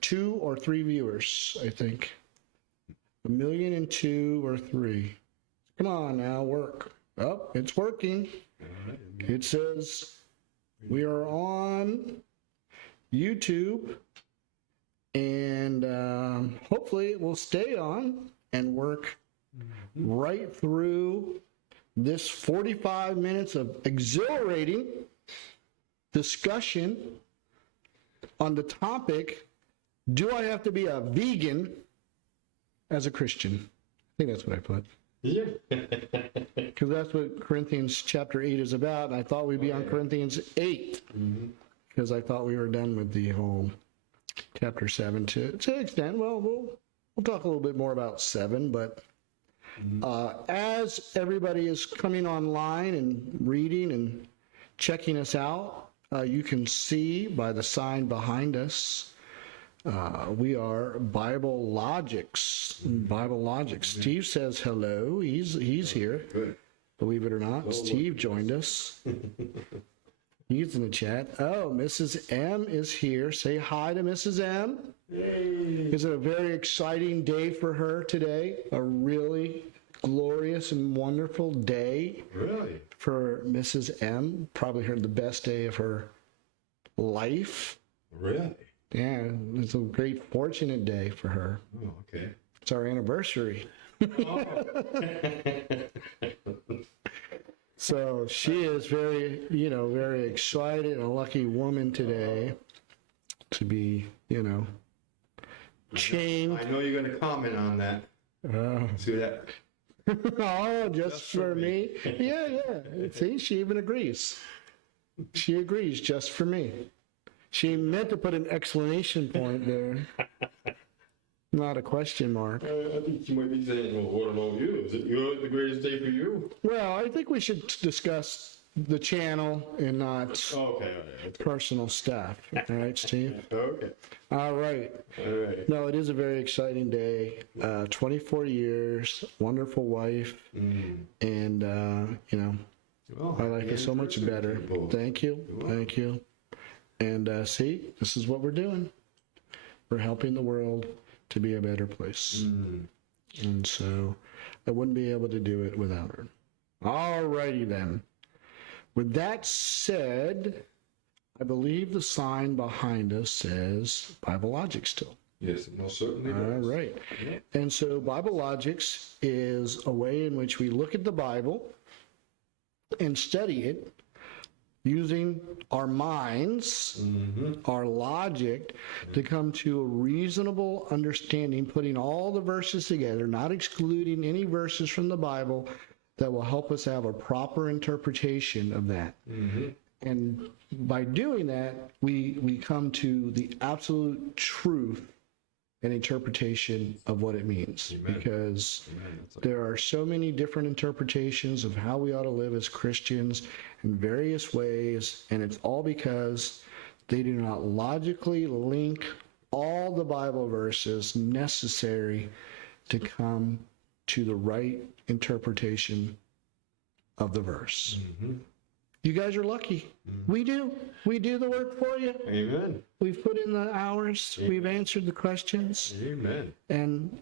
2 or 3 viewers, I think. 1,000,002 or 3. Come on now, work. Oh, it's working. It says we are on YouTube, and hopefully it will stay on and work right through this 45 minutes of exhilarating discussion on the topic, do I have to be a vegan as a Christian? I think that's what I put. Yeah. Because that's what Corinthians chapter 8 is about. And I thought we'd be on Corinthians 8. Because I thought we were done with the whole chapter 7 to an extent. Well, we'll talk a little bit more about 7. But as everybody is coming online and reading and checking us out, you can see by the sign behind us, we are Bible Logics. Bible Logics. Steve says hello. He's here. Good. Believe it or not, Steve joined us. He's in the chat. Oh, Mrs. M is here. Say hi to Mrs. M. Yay. It's a very exciting day for her today. A really glorious and wonderful day Really? for Mrs. M. Probably the best day of her life. Really? Yeah, it's a great fortunate day for her. Oh, okay. It's our anniversary. Oh. So she is very, very excited and a lucky woman today to be, chained. I know you're going to comment on that. See that? Oh, just for me? Yeah. See, she even agrees. She agrees just for me. She meant to put an exclamation point there, not a question mark. I think you might be saying, well, what about you? Is it the greatest day for you? Well, I think we should discuss the channel and not Okay. personal stuff. All right, Steve? Okay. All right. All right. No, it is a very exciting day. 24 years, wonderful wife, and, Well, I like it so much better. Thank you. Thank you. And see, this is what we're doing. We're helping the world to be a better place. And so I wouldn't be able to do it without her. All righty then. With that said, I believe the sign behind us says Bible Logic still. Yes, it most certainly All does. right. Yeah. And so Bible Logics is a way in which we look at the Bible and study it using our minds, our logic, to come to a reasonable understanding, putting all the verses together, not excluding any verses from the Bible that will help us have a proper interpretation of that. And by doing that, we come to the absolute truth and interpretation of what it means. Amen. Because Amen. there are so many different interpretations of how we ought to live as Christians in various ways, and it's all because they do not logically link all the Bible verses necessary to come to the right interpretation of the verse. You guys are lucky. We do the work for you. Amen. We've put in the hours. We've answered the questions. Amen. And,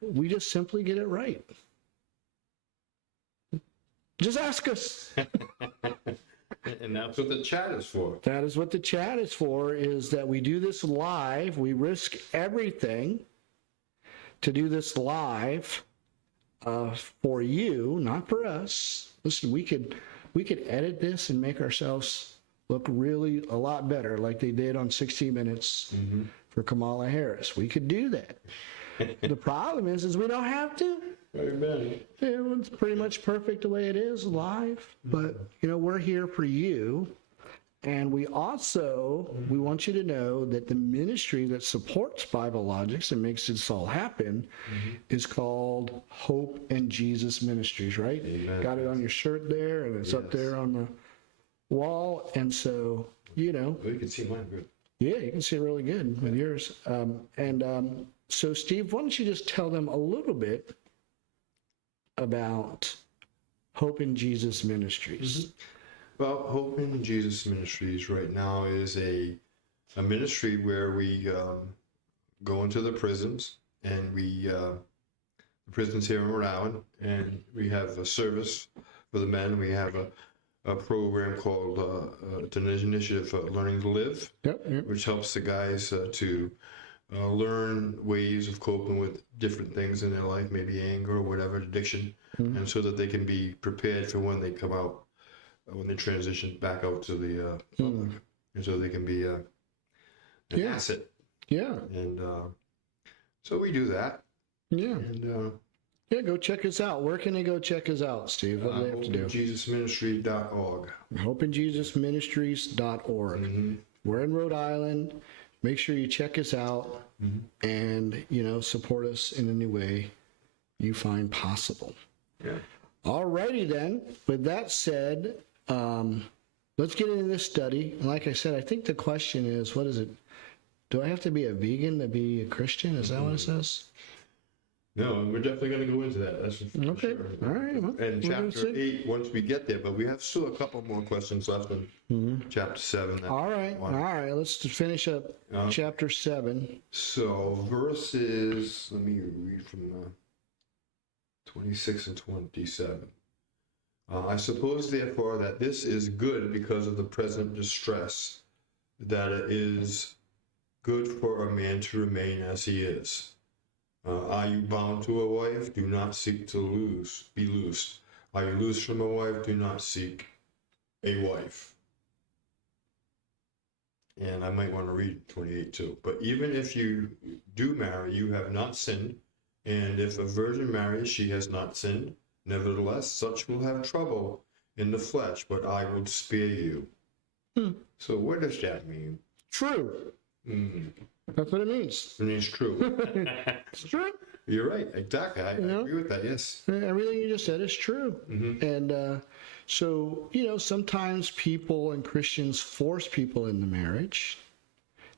we just simply get it right. Just ask us. And that's what the chat is for. That is what the chat is for, is that we do this live. We risk everything to do this live for you, not for us. Listen, we could edit this and make ourselves look really a lot better, like they did on 60 Minutes for Kamala Harris. We could do that. The problem is we don't have to. Amen. It's pretty much perfect the way it is live, but we're here for you. And we want you to know that the ministry that supports Bible Logics and makes this all happen is called Hope and Jesus Ministries, right? Amen. Got it on your shirt there, and it's up there on the wall. And so, You can see mine good. yeah, you can see it really good with yours. So Steve, why don't you just tell them a little bit about Hope in Jesus Ministries? Well, Hope in Jesus Ministries right now is a a ministry where we go into the prisons, and the prisons here in Rhode Island, and we have a service for the men. We have a program called it's an initiative for Learning to Live, Yep. which helps the guys to learn ways of coping with different things in their life, maybe anger or whatever, addiction, and so that they can be prepared for when they come out, when they transition back out to the public, and so they can be an asset. Yeah. And so we do that. Yeah. And Yeah, go check us out. Where can they go check us out, Steve? What do they have to do? JesusMinistry.org. HopeInJesusMinistries.org. We're in Rhode Island. Make sure you check us out and, support us in any way you find possible. Yeah. All righty then. With that said, let's get into this study. And like I said, I think the question is, what is it? Do I have to be a vegan to be a Christian? Is that what it says? No, we're definitely going to go into that. That's for Okay. sure. All right. Well, And we're gonna chapter see. 8, once we get there, but we have still a couple more questions left in chapter 7. that All right. one. All right. Let's finish up chapter 7. So verses, let me read from 26 and 27. I suppose, therefore, that this is good because of the present distress, that it is good for a man to remain as he is. Are you bound to a wife? Do not seek to be loosed. Are you loosed from a wife? Do not seek a wife. And I might want to read 28 too. But even if you do marry, you have not sinned. And if a virgin marries, she has not sinned. Nevertheless, such will have trouble in the flesh, but I will spare you. So what does that mean? True. That's what it means. It means true. It's true. You're right. Exactly. I agree with that. Yes. Everything you just said is true. And so, sometimes people and Christians force people into marriage.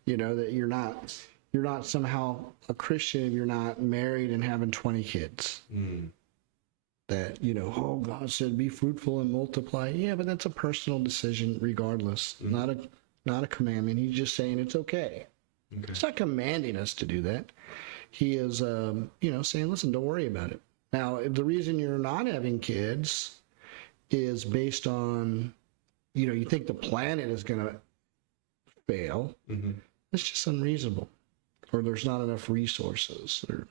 That you're not somehow a Christian if you're not married and having 20 kids. That, God said, be fruitful and multiply. Yeah, but that's a personal decision regardless. Not a commandment. He's just saying it's okay. It's not commanding us to do that. He is, saying, listen, don't worry about it. Now, if the reason you're not having kids is based on, you think the planet is going to fail, it's just unreasonable. Or there's not enough resources or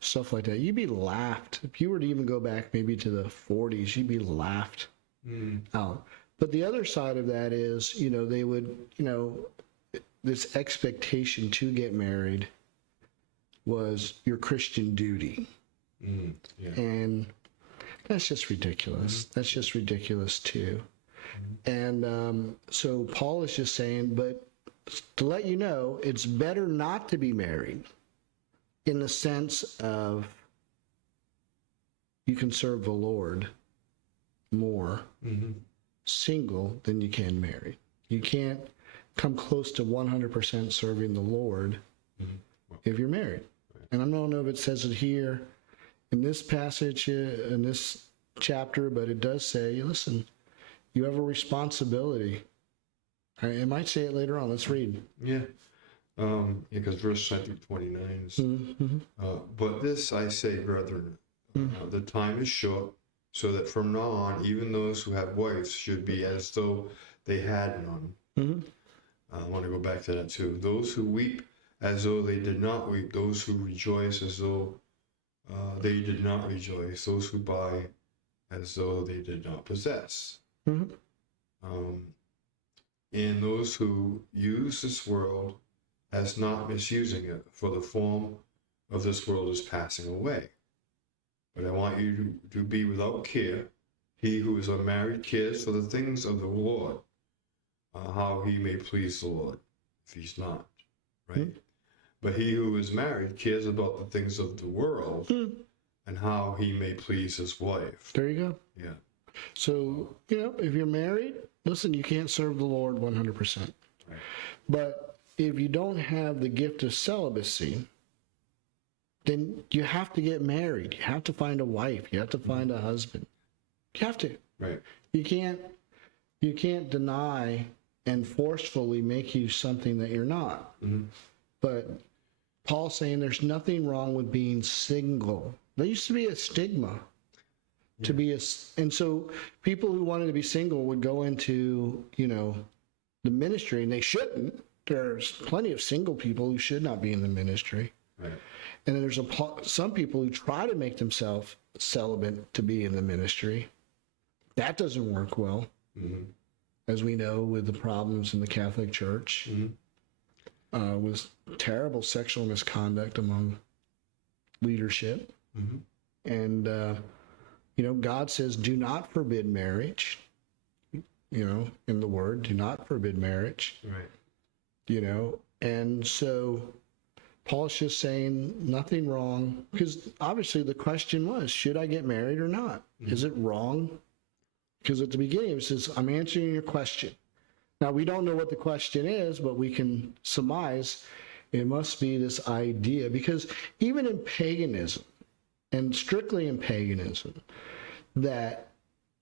stuff like that. You'd be laughed. If you were to even go back maybe to the 40s, you'd be laughed out. But the other side of that is, they would, this expectation to get married was your Christian duty. And that's just ridiculous. That's just ridiculous too. And so Paul is just saying, but to let you know, it's better not to be married in the sense of you can serve the Lord more single than you can married. You can't come close to 100% serving the Lord if you're married. And I don't know if it says it here in this passage, in this chapter, but it does say, listen, you have a responsibility. I might say it later on. Let's read. Yeah. Because verse 29 is, but this I say, brethren, the time is short, so that from now on, even those who have wives should be as though they had none. I want to go back to that too. Those who weep as though they did not weep, those who rejoice as though they did not rejoice, those who buy as though they did not possess. And those who use this world as not misusing it, for the form of this world is passing away. But I want you to be without care. He who is unmarried cares for the things of the Lord, how he may please the Lord, if he's not, right? But he who is married cares about the things of the world and how he may please his wife. There you go. Yeah. So, if you're married, listen, you can't serve the Lord 100%. Right. But if you don't have the gift of celibacy, then you have to get married. You have to find a wife. You have to find a husband. You have to. Right. You can't deny and forcefully make you something that you're not. But Paul's saying there's nothing wrong with being single. There used to be a stigma to be and so people who wanted to be single would go into, the ministry, and they shouldn't. There's plenty of single people who should not be in the ministry. Right. And then there's some people who try to make themselves celibate to be in the ministry. That doesn't work well, as we know, with the problems in the Catholic Church, with terrible sexual misconduct among leadership. And, God says, do not forbid marriage, in the word, do not forbid marriage. Right. And so Paul's just saying nothing wrong, because obviously the question was, should I get married or not? Is it wrong? Because at the beginning it says, I'm answering your question. Now, we don't know what the question is, but we can surmise it must be this idea, because even in paganism, and strictly in paganism, that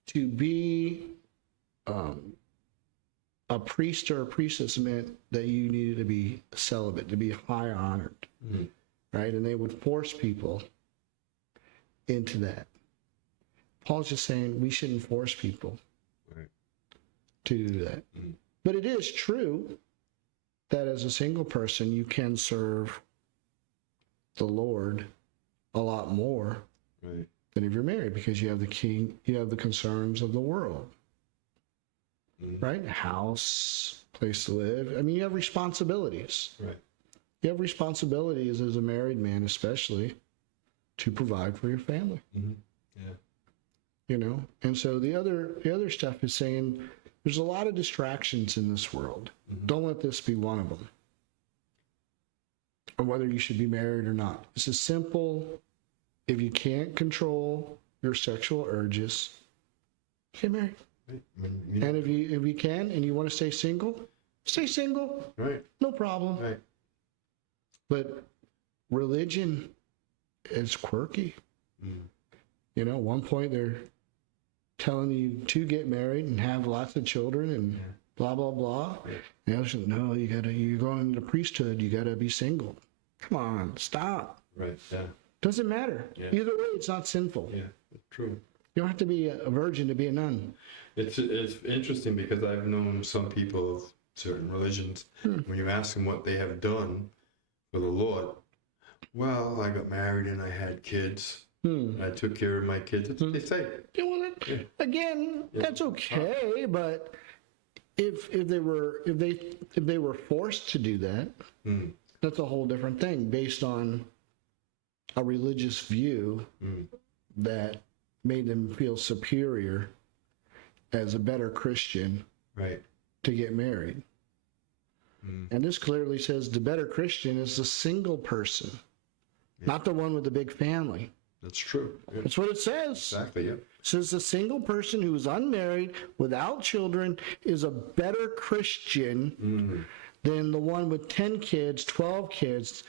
to be a priest or a priestess meant that you needed to be celibate, to be high honored, right? And they would force people into that. Paul's just saying we shouldn't force people to do that. But it is true that as a single person, you can serve the Lord a lot more than if you're married, because you have the concerns of the world. Right? House, place to live. I mean, you have responsibilities. Right. You have responsibilities as a married man, especially, to provide for your family. Yeah. And so the other stuff is saying there's a lot of distractions in this world. Don't let this be one of them. Or whether you should be married or not. It's as simple. If you can't control your sexual urges, get married. And if you can and you want to stay single, stay single. Right. No problem. Right. But religion is quirky. At one point they're telling you to get married and have lots of children and blah blah blah. And I was like, no, you're going into priesthood, you gotta be single. Come on, stop. Right. Yeah. Doesn't matter. Either way, it's not sinful. Yeah. True. You don't have to be a virgin to be a nun. It's interesting because I've known some people of certain religions. When you ask them what they have done for the Lord, well, I got married and I had kids. I took care of my kids. That's what they say. Yeah, well, again, that's okay. But if they were forced to do that, that's a whole different thing, based on a religious view that made them feel superior as a better Christian, right, to get married. And this clearly says the better Christian is the single person, not the one with the big family. That's true. Yeah. That's what it says. Exactly. Yeah. It says the single person who is unmarried without children is a better Christian than the one with 10 kids, 12 kids.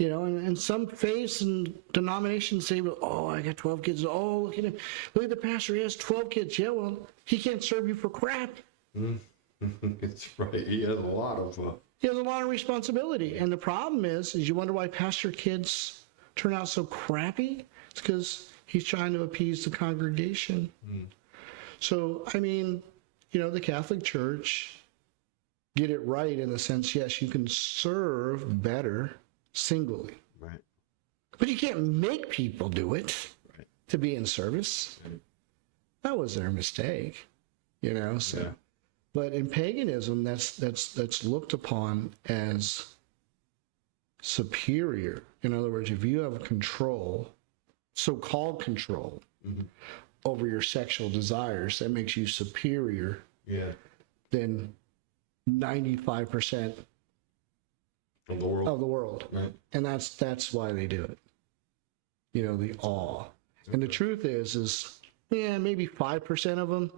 And some faiths and denominations say, oh, I got 12 kids. Oh, look at him. Look at the pastor. He has 12 kids. Yeah, well, he can't serve you for crap. It's right. He has a lot of... He has a lot of responsibility. And the problem is you wonder why pastor kids turn out so crappy? It's because he's trying to appease the congregation. So, I mean, the Catholic Church get it right in the sense, yes, you can serve better singly. Right. But you can't make people do it to be in service. That was their mistake, so. Yeah. But in paganism, that's looked upon as superior. In other words, if you have control, so-called control, over your sexual desires, that makes you superior than 95% of the world. of the world. Right. And that's why they do it. The awe. And the truth is maybe 5% of them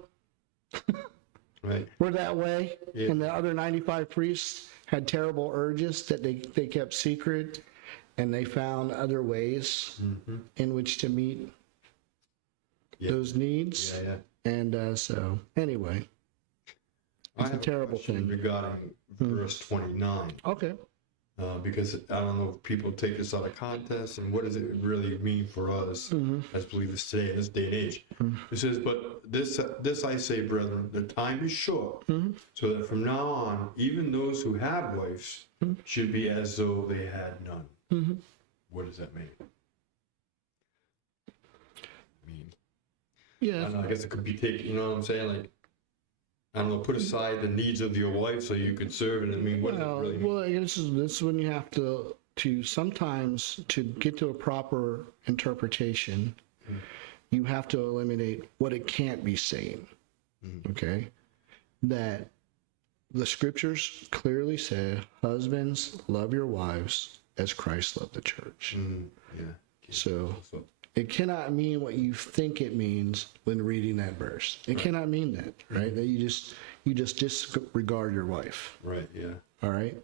were that way. Yeah. And the other 95 priests had terrible urges that they kept secret, and they found other ways in which to meet those needs. Yeah. And so, anyway. It's a terrible thing. regarding verse 29. Okay. Because I don't know if people take this out of context and what does it really mean for us as believers today in this day and age. It says, but this I say, brethren, the time is short, so that from now on, even those who have wives should be as though they had none. What does that mean? I Yeah. don't know, I guess it could be taken, you know what I'm saying? Like, I don't know, put aside the needs of your wife so you can serve it. I mean, what does it really mean? Well, this is when you have to sometimes to get to a proper interpretation, you have to eliminate what it can't be saying. Okay, that the scriptures clearly say, husbands, love your wives as Christ loved the church. Yeah. So it cannot mean what you think it means when reading that verse. It cannot mean that, right? That you just disregard your wife. Right, yeah. All right.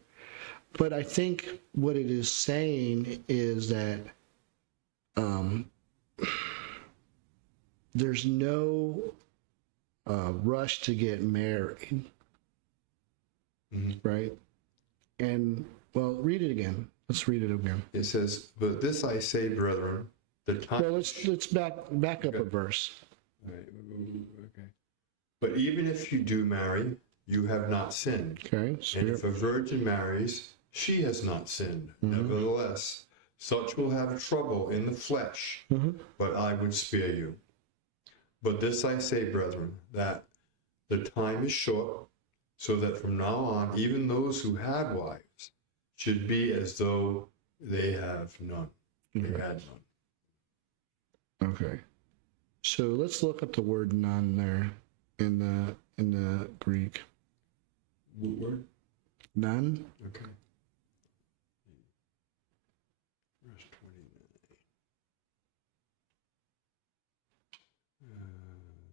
But I think what it is saying is that there's no rush to get married, right? And, well, read it again. Let's read it again. It says, but this I say, brethren, the time... Well, let's back up a verse. Right, okay. But even if you do marry, you have not sinned. Okay. So And if a virgin marries, she has not sinned. Nevertheless, such will have trouble in the flesh, but I would spare you. But this I say, brethren, that the time is short, so that from now on, even those who have wives should be as though they have none. They had none. Okay. So let's look up the word none there in the Greek. What word? None. Okay. Verse 29.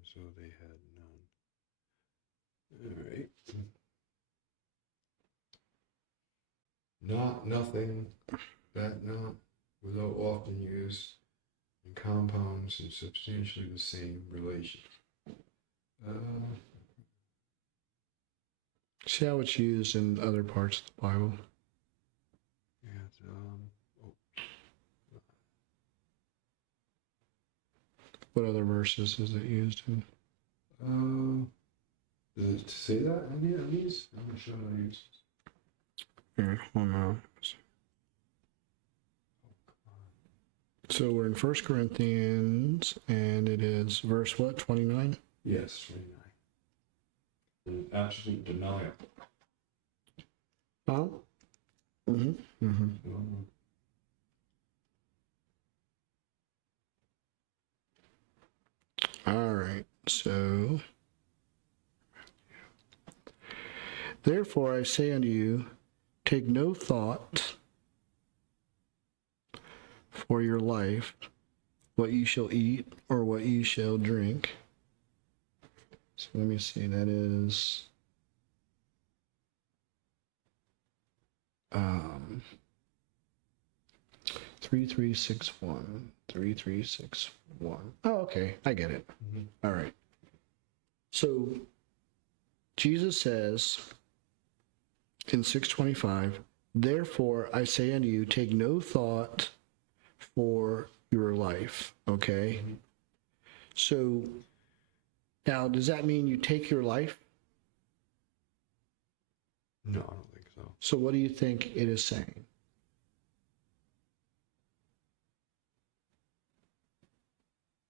So they had none. All right. Not, nothing, that not, without often use, in compounds in substantially the same relation. See how it's used in other parts of the Bible. Yeah, What other verses is it used in? Does it say that in these? I'm not sure I use. Here, hold on. So we're in 1 Corinthians, and it is verse what, 29? Yes, 29. An absolute denial. Oh? All right, so therefore I say unto you, take no thought for your life, what you shall eat or what you shall drink. So let me see, that is 3361. Oh, okay, I get it. All right. So Jesus says in 6:25, therefore I say unto you, take no thought for your life. Okay. So now, does that mean you take your life? No, I don't think so. So what do you think it is saying?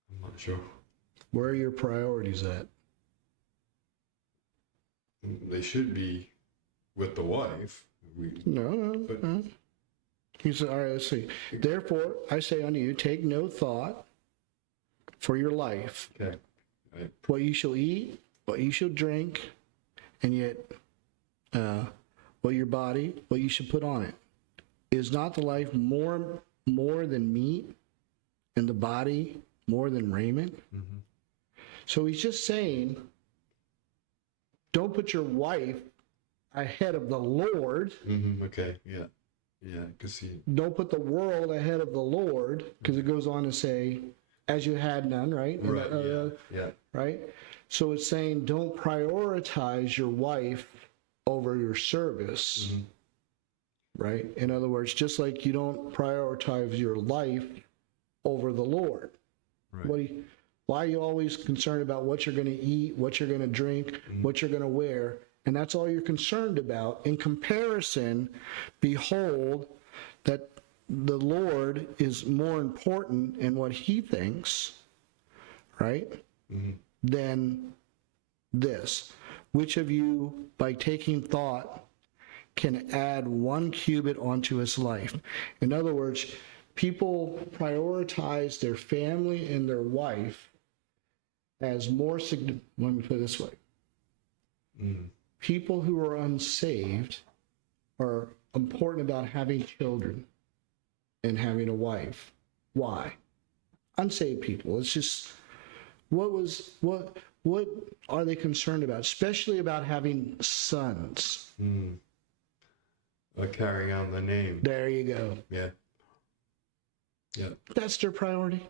I'm not sure. Where are your priorities at? They should be with the wife. No. He said, all right, let's see. Therefore, I say unto you, take no thought for your life, Okay. Right. what you shall eat, what you shall drink, and yet what your body, what you should put on it. Is not the life more than meat, and the body more than raiment? So he's just saying, don't put your wife ahead of the Lord. Okay. Yeah. Yeah. Because he. Don't put the world ahead of the Lord, because it goes on to say, as you had none, right? Right. Yeah. Right? So it's saying don't prioritize your wife over your service, right? In other words, just like you don't prioritize your life over the Lord. Right. Why are you always concerned about what you're going to eat, what you're going to drink, what you're going to wear? And that's all you're concerned about. In comparison, behold, that the Lord is more important in what he thinks, right, than this. Which of you, by taking thought, can add 1 cubit onto his life? In other words, people prioritize their family and their wife as more significant. Let me put it this way. People who are unsaved are important about having children and having a wife. Why? Unsaved people. It's just, what are they concerned about? Especially about having sons. Like carrying on the name. There you go. Yeah. Yeah. That's their priority.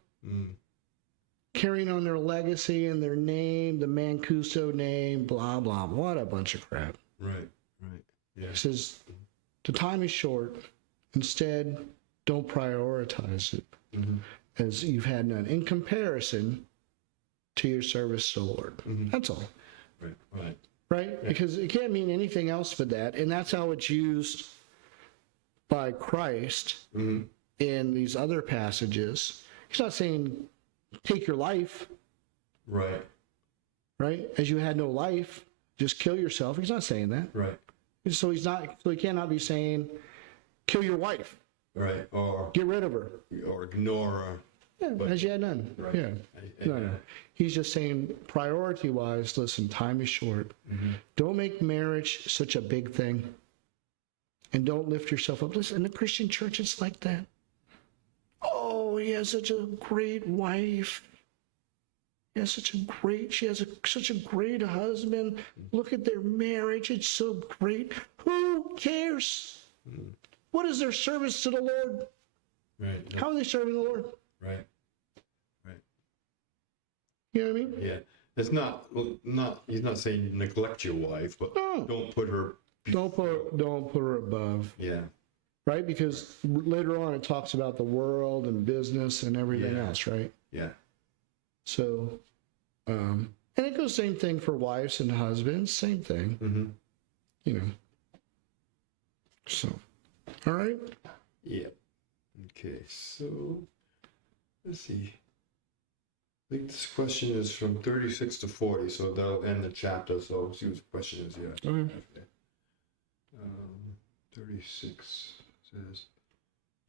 Carrying on their legacy and their name, the Mancuso name, blah, blah. What a bunch of crap. Right. Yeah. It says, the time is short. Instead, don't prioritize it as you've had none in comparison to your service to the Lord. That's all. Right. Right? Yeah. Because it can't mean anything else but that. And that's how it's used by Christ in these other passages. He's not saying take your life. Right. Right? As you had no life, just kill yourself. He's not saying that. Right. So he cannot be saying kill your wife. Right. Or get rid of her. Or ignore her. Yeah, as you had none. Right. Yeah. No. He's just saying, priority-wise, listen, time is short. Don't make marriage such a big thing. And don't lift yourself up. Listen, in the Christian church, it's like that. Oh, he has such a great wife. She has such a great husband. Look at their marriage. It's so great. Who cares? What is their service to the Lord? Right. How are they serving the Lord? Right. You know what I mean? Yeah. It's not. He's not saying neglect your wife, but don't put her. Don't put her above. Yeah. Right? Because later on it talks about the world and business and everything else, right? Yeah. So, and it goes same thing for wives and husbands, same thing. You know. So, all right. Yeah. Okay. So, let's see. I think this question is from 36 to 40, so that'll end the chapter. So we'll see what the question is here. Okay. 36 says,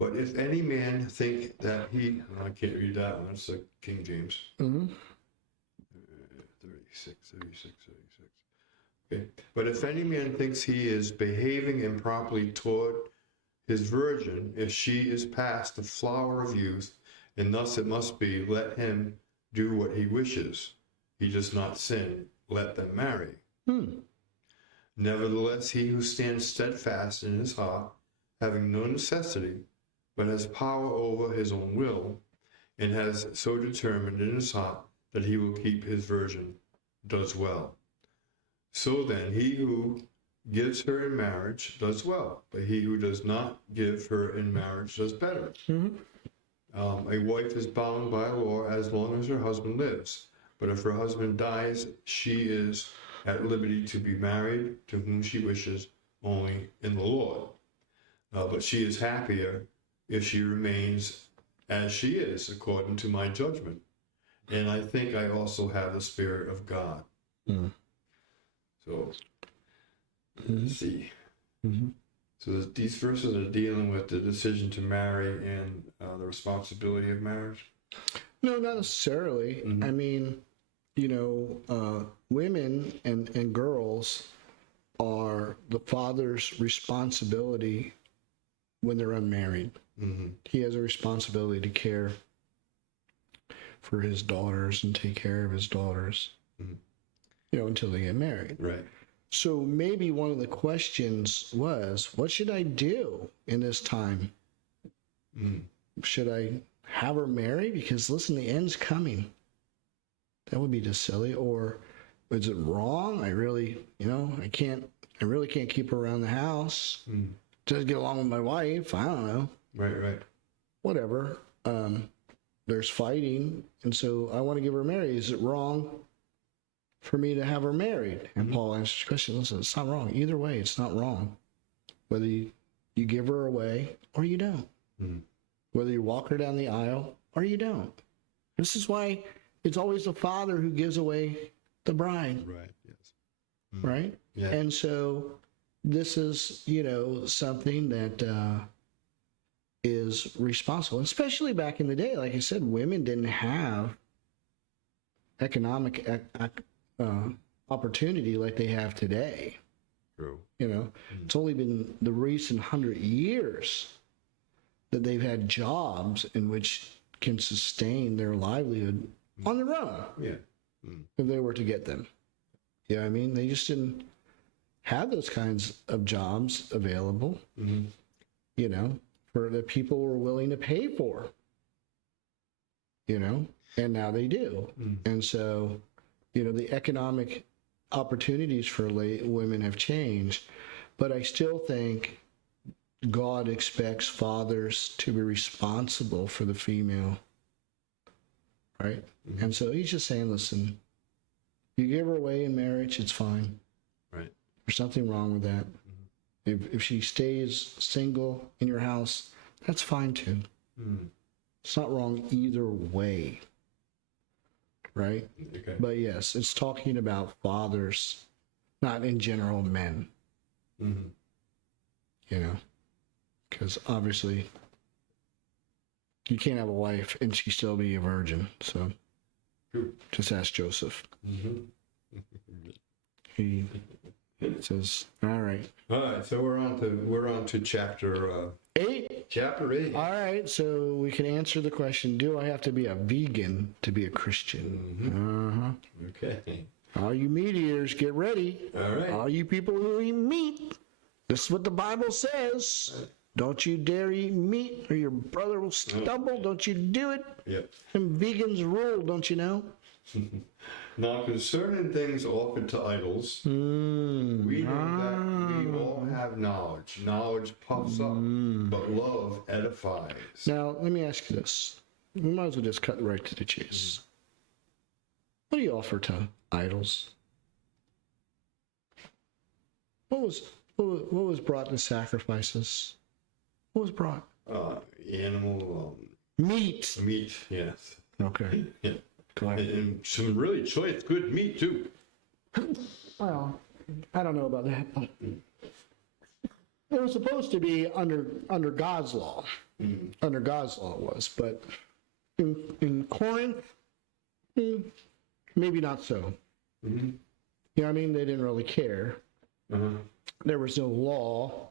but if any man think that he, I can't read that one, that's the King James. 36. Okay. But if any man thinks he is behaving improperly toward his virgin, if she is past the flower of youth, and thus it must be, let him do what he wishes. He does not sin. Let them marry. Nevertheless, he who stands steadfast in his heart, having no necessity, but has power over his own will, and has so determined in his heart that he will keep his virgin, does well. So then, he who gives her in marriage does well, but he who does not give her in marriage does better. A wife is bound by law as long as her husband lives, but if her husband dies, she is at liberty to be married to whom she wishes, only in the Lord. But she is happier if she remains as she is, according to my judgment. And I think I also have the Spirit of God. So, let's see. So these verses are dealing with the decision to marry and the responsibility of marriage? No, not necessarily. I mean, you know, women and girls are the father's responsibility when they're unmarried. He has a responsibility to care for his daughters and take care of his daughters, you know, until they get married. Right. So maybe one of the questions was, what should I do in this time? Should I have her marry? Because listen, the end's coming. That would be just silly. Or Is it wrong? I really can't keep her around the house. Just get along with my wife. I don't know. Right. Whatever. There's fighting, and so I want to give her married. Is it wrong for me to have her married? And Paul answers the question, listen, it's not wrong. Either way, it's not wrong. Whether you give her away or you don't. Whether you walk her down the aisle or you don't. This is why it's always the father who gives away the bride. Right. Yes. Right? Yeah. And so this is, something that is responsible, especially back in the day. Like I said, women didn't have economic opportunity like they have today. True. It's only been the recent 100 years that they've had jobs in which can sustain their livelihood on their own. Yeah. If they were to get them. You know what I mean? They just didn't have those kinds of jobs available, for the people were willing to pay for, and now they do. And so, the economic opportunities for women have changed, but I still think God expects fathers to be responsible for the female, right? And so he's just saying, listen, you give her away in marriage, it's fine. Right. There's nothing wrong with that. If she stays single in your house, that's fine too. It's not wrong either way. Right? Okay. But yes, it's talking about fathers, not in general men. Because obviously you can't have a wife and she still be a virgin. So True. Just ask Joseph. He says, all right. All right, so we're on to chapter 8. Chapter 8. All right, so we can answer the question, do I have to be a vegan to be a Christian? Okay. All you meat eaters, get ready. All right. All you people who eat meat, this is what the Bible says. Don't you dare eat meat or your brother will stumble. Don't you do it. Yep. And vegans rule, don't you know? Now, concerning things offered to idols, we know that we all have knowledge. Knowledge puffs up, but love edifies. Now, let me ask you this. We might as well just cut right to the chase. What do you offer to idols? What was brought in sacrifices? What was brought? Animal Meat. meat, yes. Okay. Yeah. Go ahead. And some really choice, good meat too. Well, I don't know about that. But it was supposed to be under God's law. Under God's law it was, but in Corinth, maybe not so. You know what I mean? They didn't really care. There was no law,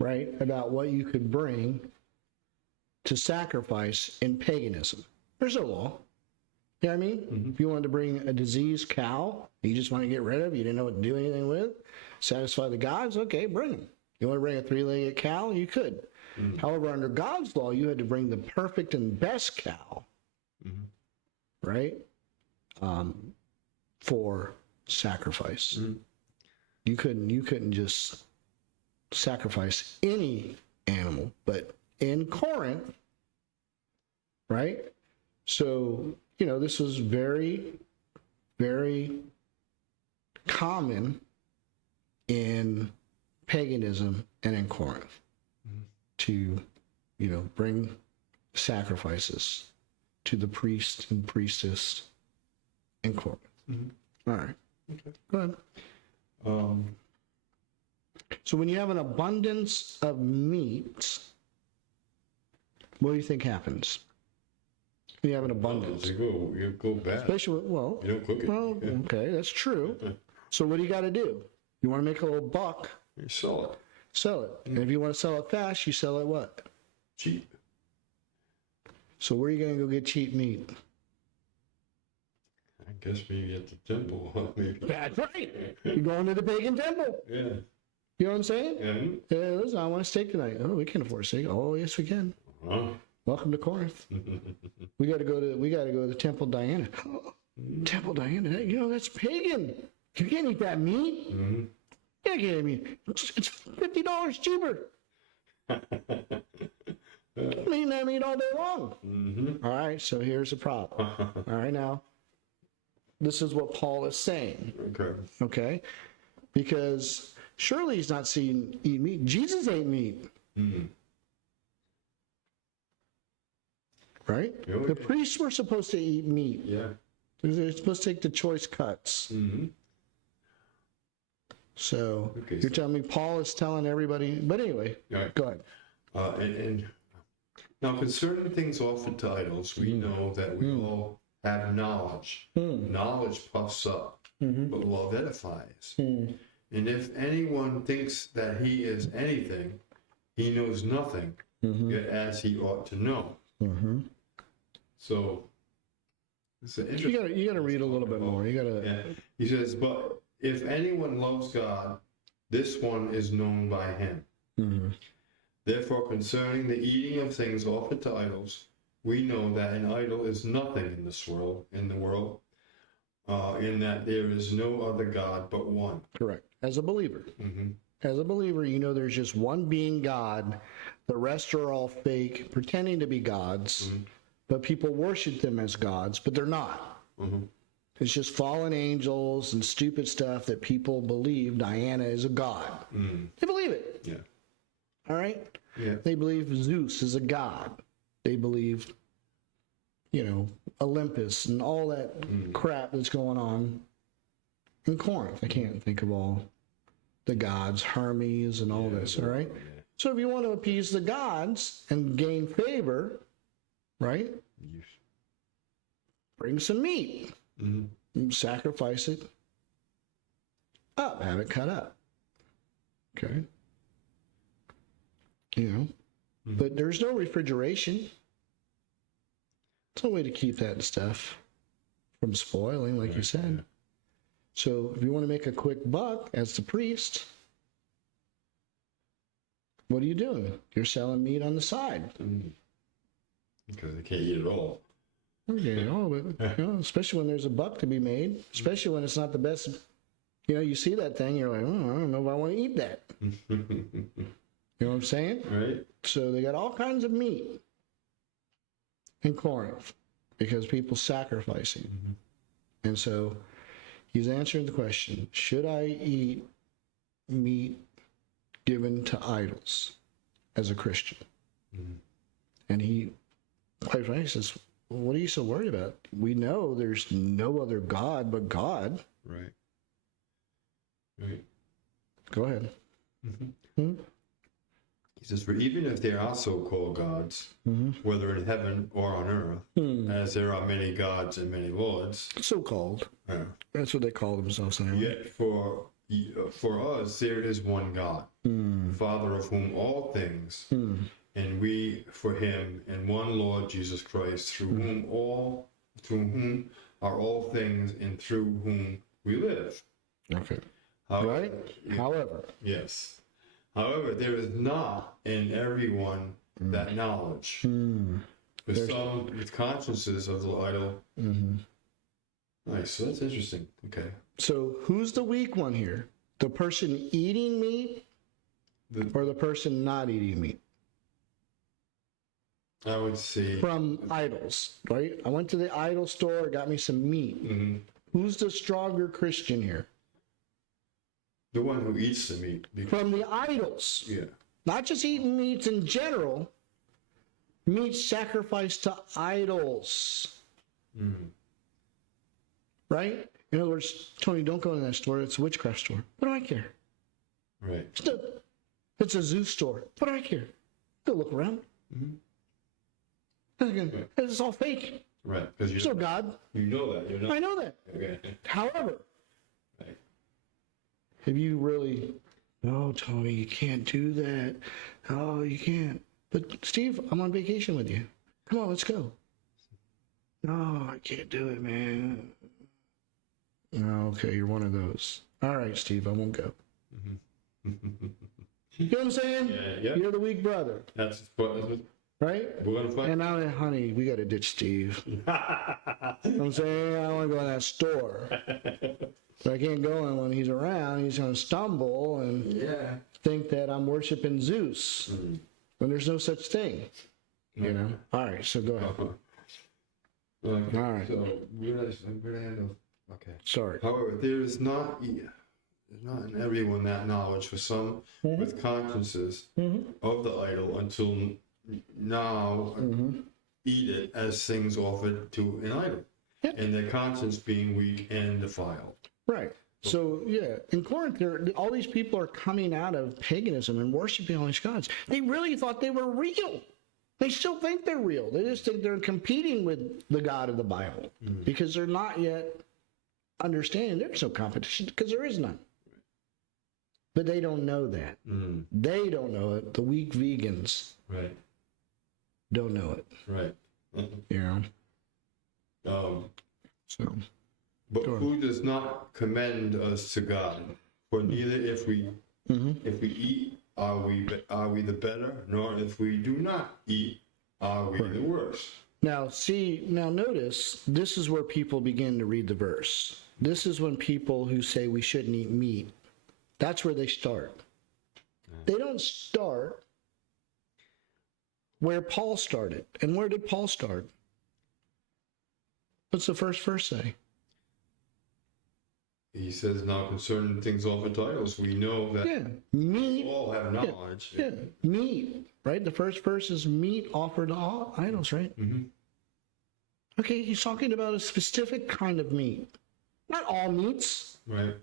right, about what you could bring to sacrifice in paganism. There's no law. You know what I mean? If you wanted to bring a diseased cow, you just want to get rid of, you didn't know what to do anything with, satisfy the gods, okay, bring them. You want to bring a 3-legged cow, you could. However, under God's law, you had to bring the perfect and best cow, right, for sacrifice. You couldn't just sacrifice any animal, but in Corinth, right? So, this was very, very common in paganism and in Corinth to, bring sacrifices to the priest and priestess in Corinth. All right. Okay. Go ahead. So when you have an abundance of meat, what do you think happens? You have an abundance. You go bad. Especially, You don't cook it. well, okay, that's true. So what do you got to do? You want to make a little buck, You sell it sell it. And if you want to sell it fast, you sell it what? cheap. So where are you going to go get cheap meat? I guess maybe at the temple. Maybe. That's right. You go into the pagan temple. Yeah. You know what I'm saying? And Yeah, listen, I want a steak tonight. Oh, we can afford a steak. Oh, yes, we can. Welcome to Corinth. We got to go to the Temple Diana. Temple Diana, you know, that's pagan. You can't eat that meat. Mm-hmm. You can't eat meat. It's $50 cheaper. I'm eating that meat all day long. Mm-hmm. All right, so here's the problem. All right, now, this is what Paul is saying. Okay. Okay? Because surely he's not saying eat meat. Jesus ate meat. Mm-hmm. Right? Yeah, The priests were supposed to eat meat. Yeah. They're supposed to take the choice cuts. Mm-hmm. So Okay, you're so- telling me Paul is telling everybody. But anyway, All right. go ahead. And now concerning things offered to idols, we know that we all have knowledge. Knowledge puffs up, but love edifies. And if anyone thinks that he is anything, he knows nothing, yet as he ought to know. So it's an interesting. You gotta read a little bit more. You gotta. Yeah. He says, but if anyone loves God, this one is known by him. Therefore, concerning the eating of things offered to idols, we know that an idol is nothing in this world, in that there is no other God but one. Correct. As a believer. As a believer, you know there's just one being God. The rest are all fake, pretending to be gods, but people worship them as gods, but they're not. It's just fallen angels and stupid stuff that people believe Diana is a god. They believe it. Yeah. All right? Yeah. They believe Zeus is a god. They believe, you know, Olympus and all that crap that's going on in Corinth. I can't think of all the gods, Hermes and all this, all right? So if you want to appease the gods and gain favor, right? Bring some meat. Sacrifice it up. Have it cut up. Okay? You know? But there's no refrigeration. There's no way to keep that stuff from spoiling, like you said. So if you want to make a quick buck as the priest, what are you doing? You're selling meat on the side. Because they can't eat it all. Okay, but, you know, especially when there's a buck to be made, especially when it's not the best. You know, you see that thing, you're like, oh, I don't know if I want to eat that. You know what I'm saying? Right? So they got all kinds of meat in Corinth because people sacrificing. And so he's answering the question, should I eat meat given to idols as a Christian? And he, quite frankly, says, well, what are you so worried about? We know there's no other God but God. Right. Right. Go ahead. He says, for even if there are so-called gods, whether in heaven or on earth, as there are many gods and many lords, So-called. That's what they call themselves now. yet for us there is one God, Father of whom all things, and we for him, and one Lord Jesus Christ, through whom are all things, and through whom we live. Okay. However, Right? However. Yes. However, there is not in everyone that knowledge. For some with consciences of the idol. Nice. So that's interesting. Okay. So who's the weak one here? The person eating meat or the person not eating meat? I would say From idols, right? I went to the idol store, got me some meat. Who's the stronger Christian here? the one who eats the meat. From the idols. Yeah. Not just eating meats in general. Meat sacrificed to idols. Right? In other words, Tony, don't go in that store. It's a witchcraft store. What do I care? Right. It's a Zeus store. What do I care? Go look around. It's all fake. Right. Because There's no God. you know that. You're not. I know that. Okay. However, Right. if you really, no, Tony, you can't do that. Oh, you can't. But Steve, I'm on vacation with you. Come on, let's go. No, I can't do it, man. Oh, okay, you're one of those. All right, Steve, I won't go. You know what I'm saying? Yeah. You're the weak brother. That's what right? We're gonna fight. And now, honey, we got to ditch Steve. I'm saying I want to go in that store. But I can't go in when he's around. He's going to stumble and Yeah. think that I'm worshiping Zeus when there's no such thing. You know? All right, so go ahead. Okay, All right. So where did I end up? Okay. Sorry. However, there's not in everyone that knowledge for some with consciences of the idol until now eat it as things offered to an idol, and their conscience being weak and defiled. Right. So, yeah, in Corinth, all these people are coming out of paganism and worshiping all these gods. They really thought they were real. They still think they're real. They just think they're competing with the God of the Bible because they're not yet understanding there's no competition because there is none. But they don't know that. They don't know it. The weak vegans Right. don't know it. Right. You know? So, But who does not commend us to God? For neither if we eat are we the better, nor if we do not eat are we the worse. now notice, this is where people begin to read the verse. This is when people who say we shouldn't eat meat, that's where they start. They don't start where Paul started. And where did Paul start? What's the first verse say? He says, now concerning things offered to idols, we know that Yeah, meat. all have knowledge. Yeah, meat, right? The first verse is meat offered to all idols, right? Okay, he's talking about a specific kind of meat. Not all meats, Right.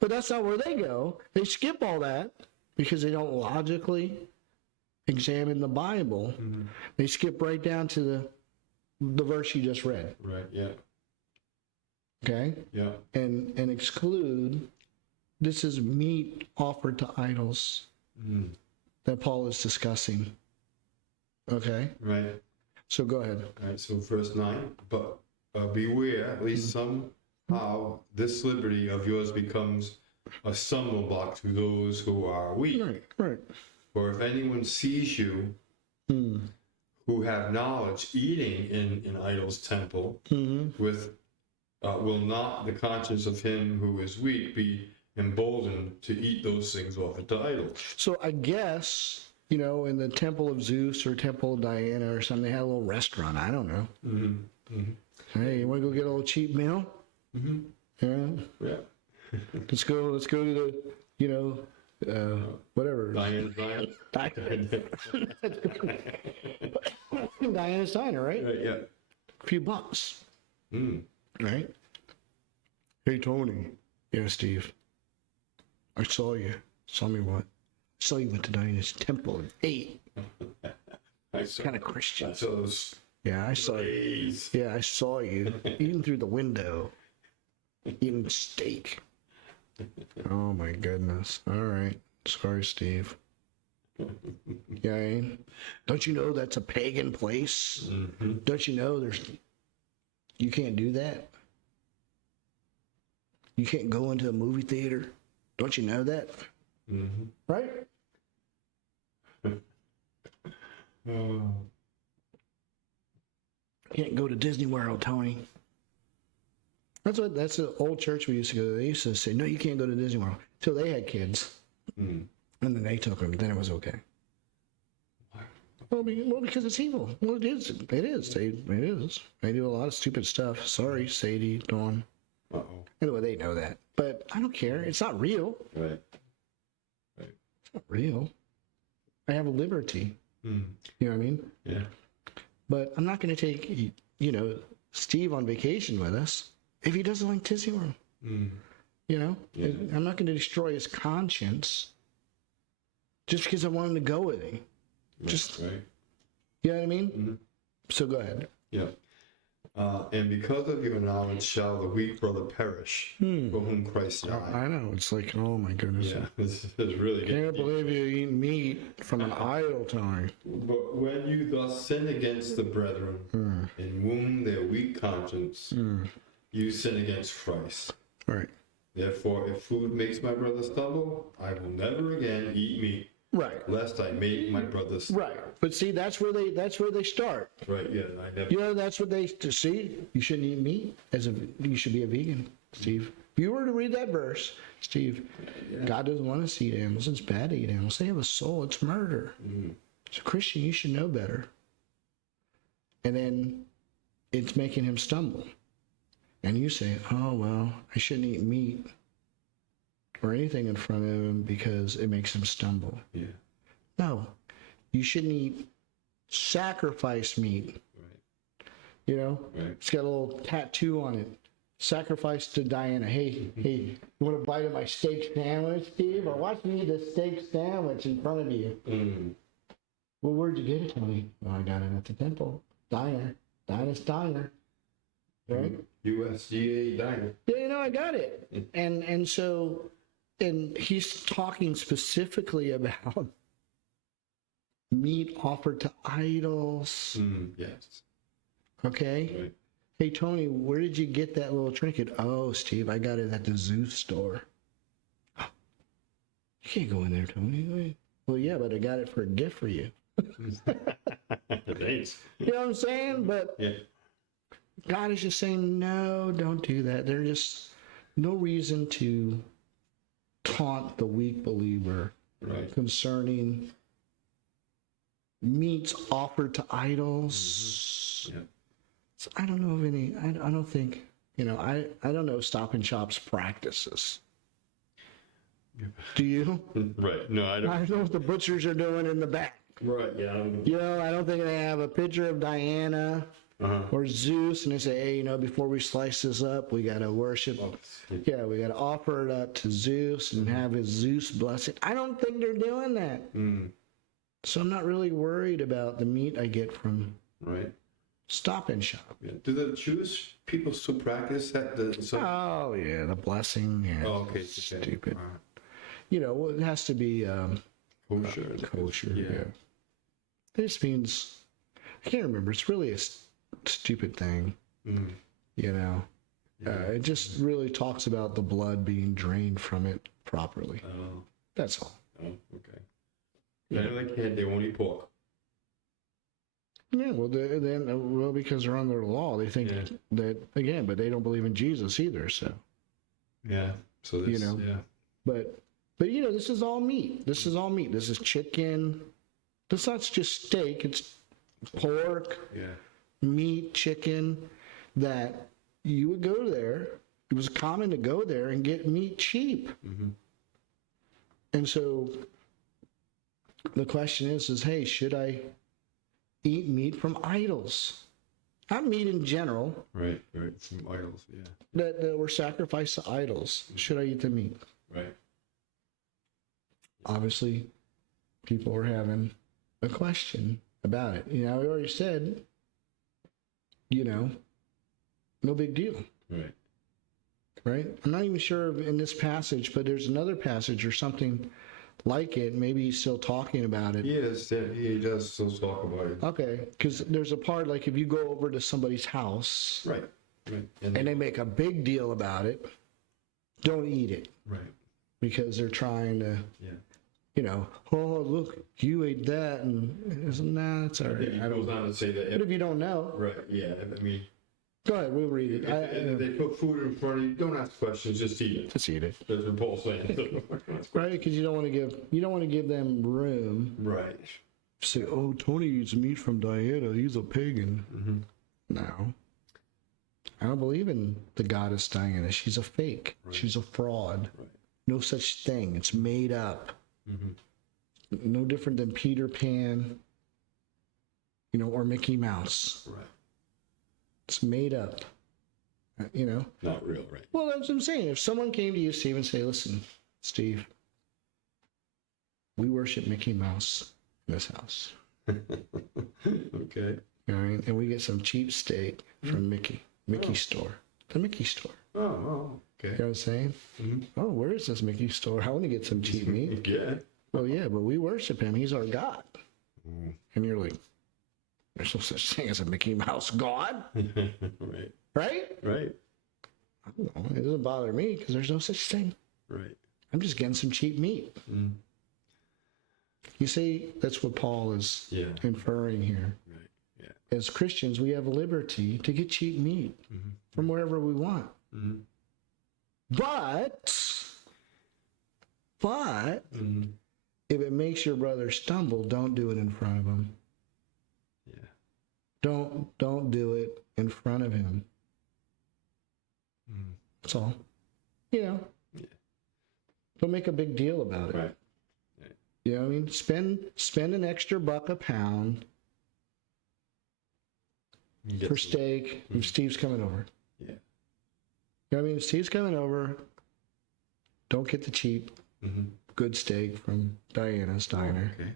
but that's not where they go. They skip all that because they don't logically examine the Bible. They skip right down to the verse you just read, Right. Yeah. okay? Yeah. And exclude, this is meat offered to idols that Paul is discussing. Okay? Right. So go ahead. Right. So verse 9. But beware, at least somehow, this liberty of yours becomes a stumbling block to those who are weak. Right. For if anyone sees you who have knowledge eating in an idol's temple, with will not the conscience of him who is weak be emboldened to eat those things offered to idols? So I guess, you know, in the Temple of Zeus or Temple of Diana or something, they had a little restaurant. I don't know. Hey, you want to go get a little cheap meal? Yeah. Yeah. Let's go to the, you know, whatever. Diana. Diana's Diner, right? Right, yeah. A few bucks. Right? Hey, Tony. Yeah, Steve. I saw you. Saw me what? Saw you went to Diana's temple and ate. I saw, Kind of Christian. I saw those Yeah, I saw you. days. Yeah, I saw you eating through the window, eating steak. Oh my goodness! All right, sorry, Steve. Yeah, don't you know that's a pagan place? Don't you know you can't do that? You can't go into a movie theater. Don't you know that? Right? Oh. Can't go to Disney World, Tony. That's the old church we used to go to. They used to say, no, you can't go to Disney World. Till they had kids. And then they took them. Then it was okay. Well, because it's evil. Well, it is. It is. It is. They do a lot of stupid stuff. Sorry, Sadie, Dawn. Uh-oh. Anyway, they know that. But I don't care. It's not real. Right. It's not real. I have a liberty. You know what I mean? Yeah. But I'm not going to take, you know, Steve on vacation with us if he doesn't like Disney World. You know? Yeah. I'm not going to destroy his conscience just because I want him to go with me. Just, Right. you know what I mean? So go ahead. Yeah. And because of your knowledge shall the weak brother perish, for whom Christ died. I know. It's like, oh my goodness. Yeah, this is really Can't good. believe you eat meat from an idol, Tony. But when you thus sin against the brethren and wound their weak conscience, you sin against Christ. Right. Therefore, if food makes my brother stumble, I will never again eat meat, Right. lest I make my brothers. Right. But see, that's where they start. Right, yeah, I never. You know, that's what they see. You shouldn't eat meat you should be a vegan, Steve. If you were to read that verse, Steve, God doesn't want us to eat animals. It's bad to eat animals. They have a soul. It's murder. As a Christian, you should know better. And then it's making him stumble. And you say, oh, well, I shouldn't eat meat or anything in front of him because it makes him stumble. Yeah. No, you shouldn't eat sacrifice meat. Right. You know, Right. it's got a little tattoo on it. Sacrifice to Diana. Hey, you want a bite of my steak sandwich, Steve? Or watch me eat a steak sandwich in front of you. Well, where'd you get it, Tony? Oh, I got it at the temple. Dinah's Diner. Right? USGA diner. Yeah, you know, I got it. And so, and he's talking specifically about meat offered to idols. Yes. Okay? Right. Hey, Tony, where did you get that little trinket? Oh, Steve, I got it at the Zeus store. You can't go in there, Tony. Well, yeah, but I got it for a gift for you. Thanks. You know what I'm saying? But Yeah. God is just saying, no, don't do that. There's just no reason to taunt the weak believer Right. concerning meats offered to idols. Yeah. So I don't know of any, I don't think, you know, I don't know Stop and Shop's practices. Do you? Right. No, I I don't. don't know what the butchers are doing in the back. Right. Yeah. You know, I don't think they have a picture of Diana or Zeus and they say, hey, you know, before we slice this up, we got to worship. Yeah, we got to offer it up to Zeus and have his Zeus blessing. I don't think they're doing that. So I'm not really worried about the meat I get from Right. Stop and Shop. Yeah. Do the Jewish people still practice that? Oh, yeah, the blessing. Yeah. Oh, okay. Stupid. You know, it has to be Kosher. kosher. Yeah. Yeah. This means, I can't remember. It's really a stupid thing. You know, it just really talks about the blood being drained from it properly. Oh. That's all. Oh. Okay. I know they can't. They won't eat pork. Yeah, well, well, because they're under the law, they think that again, but they don't believe in Jesus either. So, Yeah. So this. You know. Yeah. but you know, this is all meat. This is all meat. This is chicken. This not just steak. It's pork, Yeah. meat, chicken. That you would go there. It was common to go there and get meat cheap. And so the question is, hey, should I eat meat from idols? Not meat in general, Right. Right. Some idols. Yeah. that were sacrificed to idols. Should I eat the meat? Right. Obviously, people are having a question about it. You know, we already said, you know, no big deal, Right. right? I'm not even sure of in this passage, but there's another passage or something like it. Maybe he's still talking about it. Yes. He does still talk about it. Okay, because there's a part like if you go over to somebody's house Right. Right. and they make a big deal about it, don't eat it Right. because they're trying to, Yeah. you know, oh, look, you ate that. And it's, nah, it's all right. He I goes don't, on to say that. but if you don't know, Right. Yeah. I mean, go ahead, we'll read it. if they put food in front of you, don't ask questions. Just eat it. Let's eat it. That's what Paul's saying. Right, because you don't want to give them room. Right. Say, oh, Tony eats meat from Diana. He's a pagan. No, I don't believe in the goddess Diana. She's a fake. Right. She's a fraud. Right. No such thing. It's made up. No different than Peter Pan, you know, or Mickey Mouse. Right. It's made up. You know. Not real. Right. Well, that's what I'm saying. If someone came to you, Steve, and say, "Listen, Steve, we worship Mickey Mouse in this house." Okay. All right, and we get some cheap steak from Mickey store, the Mickey store. Oh. Okay. You know what I'm saying? Oh, where is this Mickey store? I want to get some cheap meat. Yeah. Well, yeah, but we worship him. He's our God. And you're like, there's no such thing as a Mickey Mouse God, Right. right? Right. I don't know. It doesn't bother me because there's no such thing. Right. I'm just getting some cheap meat. You see, that's what Paul is Yeah. inferring here. Right. Yeah. As Christians, we have liberty to get cheap meat from wherever we want. Mm-hmm. But Mm-hmm. if it makes your brother stumble, don't do it in front of him. Yeah. Don't do it in front of him. Mm-hmm. That's all. You know. Yeah. Don't make a big deal about it. Right. You know what I mean? Spend an extra $1 a pound You get for some- steak if Steve's coming over. Yeah. You know what I mean? If Steve's coming over, don't get the cheap, Mm-hmm. good steak from Diana's Diner. Okay.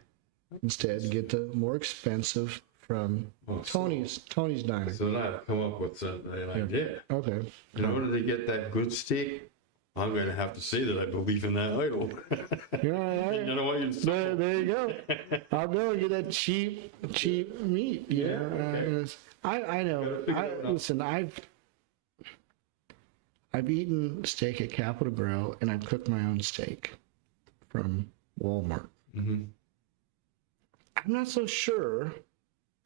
Instead, get the more expensive from Oh, Tony's Diner. So then I've come up with an idea. Okay. In order to get that good steak, I'm going to have to say that I believe in that idol. You know, You know what you there you go. I'll go and get that cheap meat. You Yeah, know? okay. I know. Gotta figure it out. Listen, I've eaten steak at Capitol Grill, and I've cooked my own steak from Walmart. Mm-hmm. I'm not so sure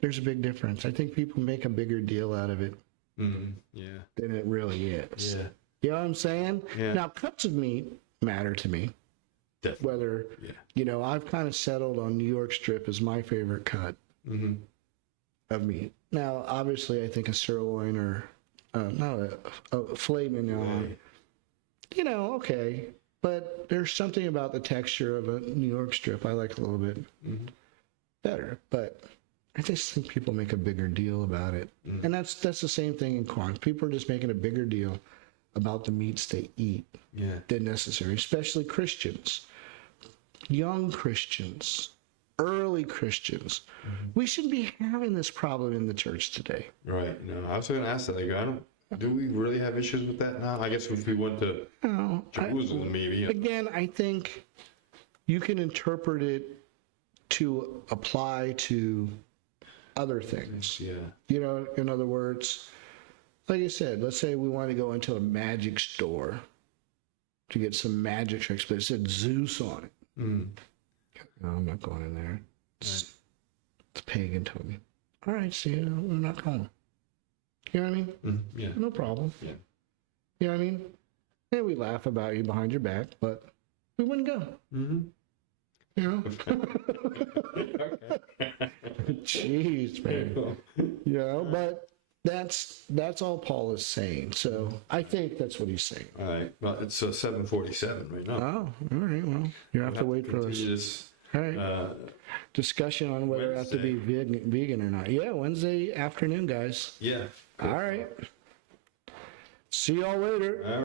there's a big difference. I think people make a bigger deal out of it Mm-hmm. Yeah. than it really is. Yeah. You know what I'm saying? Yeah. Now, cuts of meat matter to me. Definitely. Whether, Yeah. you know, I've kind of settled on New York strip as my favorite cut Mm-hmm. of meat. Now, obviously, I think a sirloin or a filet mignon, Right. you know, okay. But there's something about the texture of a New York strip I like a little bit Mm-hmm. better. But I just think people make a bigger deal about it. Mhm. And that's the same thing in Quanz. People are just making a bigger deal about the meats they eat Yeah. than necessary, especially Christians, young Christians, early Christians. We shouldn't be having this problem in the church today. Right. No, I was going to ask that. Like, do we really have issues with that now? I guess if we went to No, Jerusalem, maybe. again, I think you can interpret it to apply to other things. Yeah. You know, in other words, like I said, let's say we want to go into a magic store to get some magic tricks, but it said Zeus on it. Mm. No, I'm not going in there. It's pagan to me. All right, see, we're not going. You know what I mean? Mm. Yeah. No problem. Yeah. You know what I mean? And we laugh about you behind your back, but we wouldn't go. Mm-hmm. You know? Okay. Jeez, man. You know, but that's all Paul is saying. So I think that's what he's saying. All right. Well, it's 7:47 right now. Oh, all right. Well, you have to wait for continue this. this. All right. Discussion on whether I have to be vegan or not. Yeah, Wednesday afternoon, guys. Yeah. All right. See y'all later. All right.